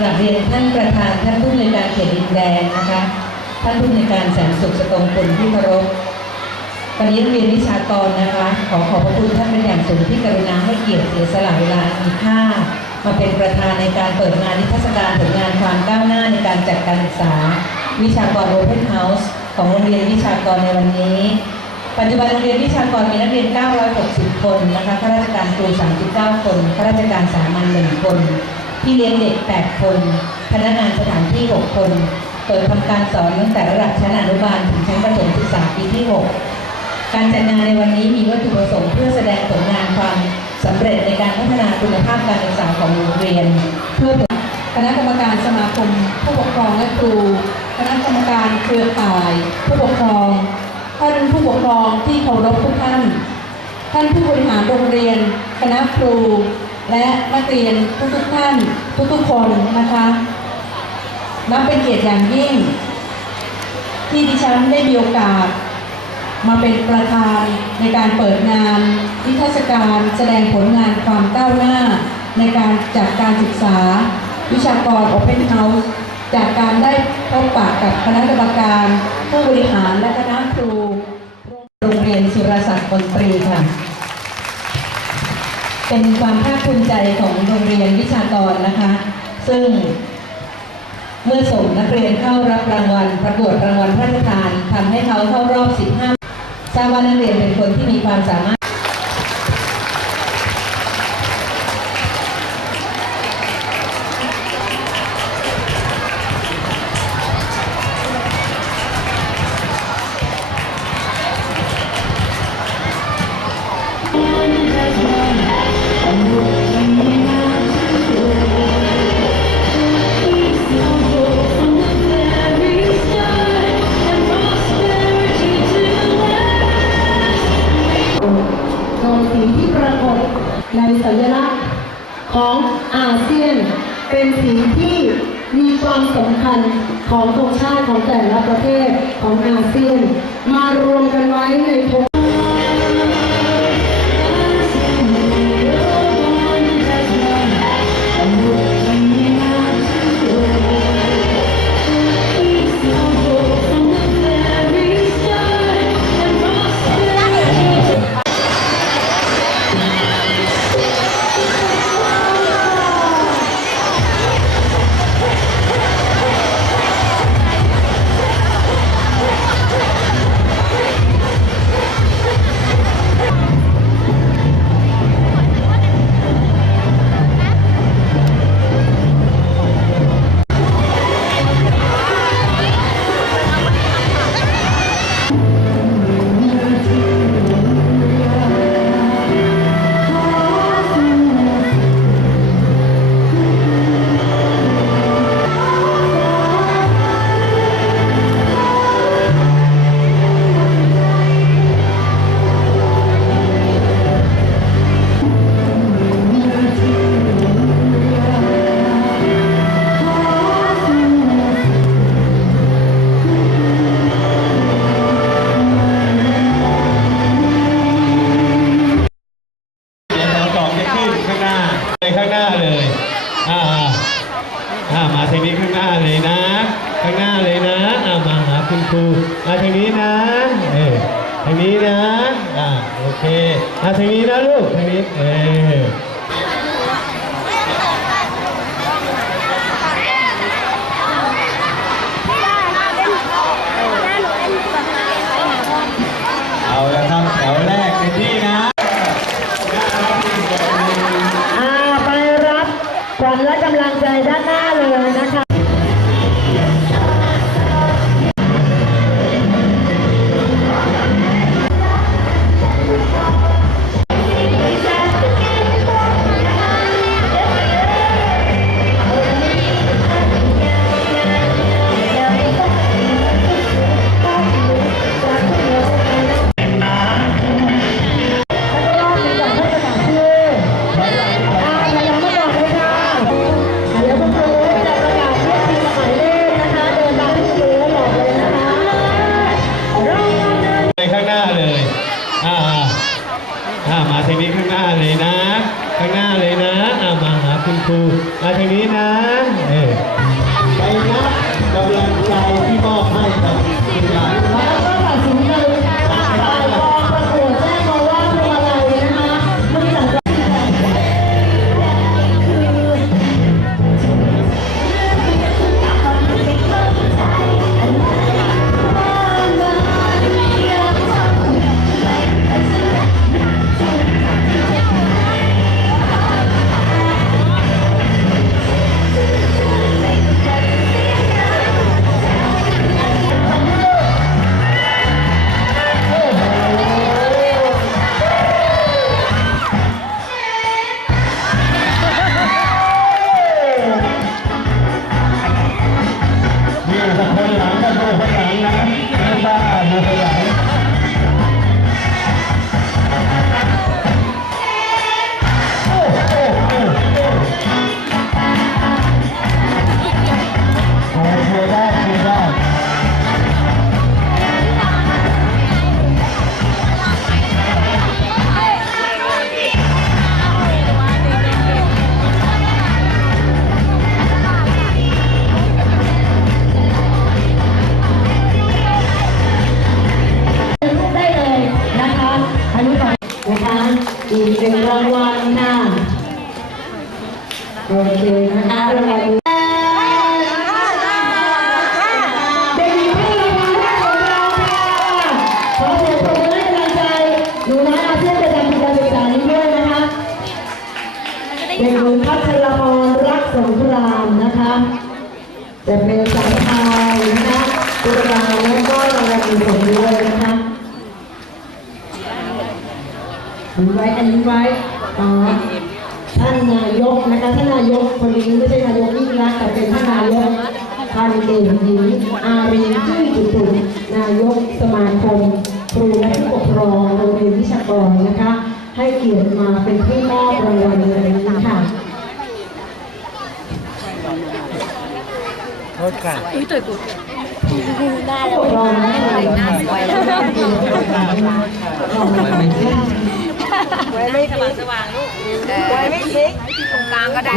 กราบเรียนท่านประธานท่านผู้ในวยการเขตดินแดงนะคะ ท่านผู้ในวยการแสนสุขสตรงคุณที่เคารพวันนี้นักเรียนวิชากรนะคะ ขอขอบพระคุณท่านเป็นอย่างสูงที่กรุณาให้เกียรติเสียสละเวลาอันมีค่ามาเป็นประธานในการเปิดงานนิทรรศการผลงานความก้าวหน้าในการจัดการศึกษา วิชากรโอเพนเฮาส์ของโรงเรียนวิชากรในวันนี้ ปัจจุบันโรงเรียนวิชากรมีนักเรียน 960 คนนะคะข้าราชการครู 39 คนข้าราชการสามัญ1คน พี่เลี้ยงเด็ก 8 คน พนักงานสถานที่ 6 คน เปิดทำการสอนตั้งแต่ระดับชั้นอนุบาลถึงชั้นประถมศึกษาปีที่ 6 การจัดงานในวันนี้มีวัตถุประสงค์เพื่อแสดงผลงานความสำเร็จในการพัฒนาคุณภาพการศึกษาของโรงเรียน เพื่อคณะกรรมการสมาคมผู้ปกครองและครู คณะกรรมการเครือข่าย ผู้ปกครอง ท่านผู้ปกครองที่เคารพทุกท่าน ท่านผู้บริหารโรงเรียน คณะครู และนักเรียนทุกๆท่านทุกๆคนนะคะนับเป็นเกียรติอย่างยิ่ง ที่ดิฉันได้มีโอกาส มาเป็นประธานในการเปิดงานนิทรรศการแสดงผลงานความก้าวหน้า ในการจัดการศึกษา วิชากร Open House จากการได้พบปะกับคณะกรรมการ ผู้บริหารและคณะครู โรงเรียนสุรศักดิ์มนตรีค่ะ เป็นความภาคภูมิใจของโรงเรียนวิชากรนะคะ ซึ่งเมื่อส่งนักเรียนเข้ารับรางวัล ประกวดรางวัลพระราชทานทำให้เขาเข้ารอบ 15ทราบว่านักเรียนเป็นคนที่มีความสามารถ อาเซียน เป็นสีที่มีความสำคัญของธงชาติของแต่ละประเทศของอาเซียน มารวมกันไว้ในธงามาทางนี้ข้างหน้าเลยนะ ข้างหน้าเลยนะอ่ามาหาคุณครูมาทางนี้นะเออทางนี้นะอ่าโอเคมาทางนี้นะลูกทางนี้เออ เอาละครับแถวแรกเป็นที่นะ อ่าไปรับ ขวัญและกำลังใจด้านหน้าเลยนะคะ ครูอาทีนี้นะเออ อีกหนึ่งรางวัลค่ะโอเคนะคะรางวัลเด็กหนุ่มายรบมือให้กำลังผู้ระจำปีการศึกษานี้ด้วยนะคะเด็กหญิงพัชรพรรักสงครามนะคะจะเป็นสายนะคะตุ๊กตาแล้วก็รางวัลอื่นๆด้วยนะคะอันนี้ ไว้อันนี้ไว้อ๋อท่านนายกนะคะท่านนายกคนนี้ไม่ใช่นายกยิ่งรักษณ์แต่เป็นท่านนายกพันเอกหญิงอารีชื่อจุตุนนายกสมาคมครูและผู้ปกครองโรงเรียนวิชากรนะคะ ให้เกียรติมาเป็นผู้มอบรางวัลในวันนี้ค่ะโทษค่ะปกครองนะคะหน้าสวยแล้วหน้าสวย ไว้ไม่สว่างสว่างลูกไว้ไม่พลิกตรงกลางก็ได้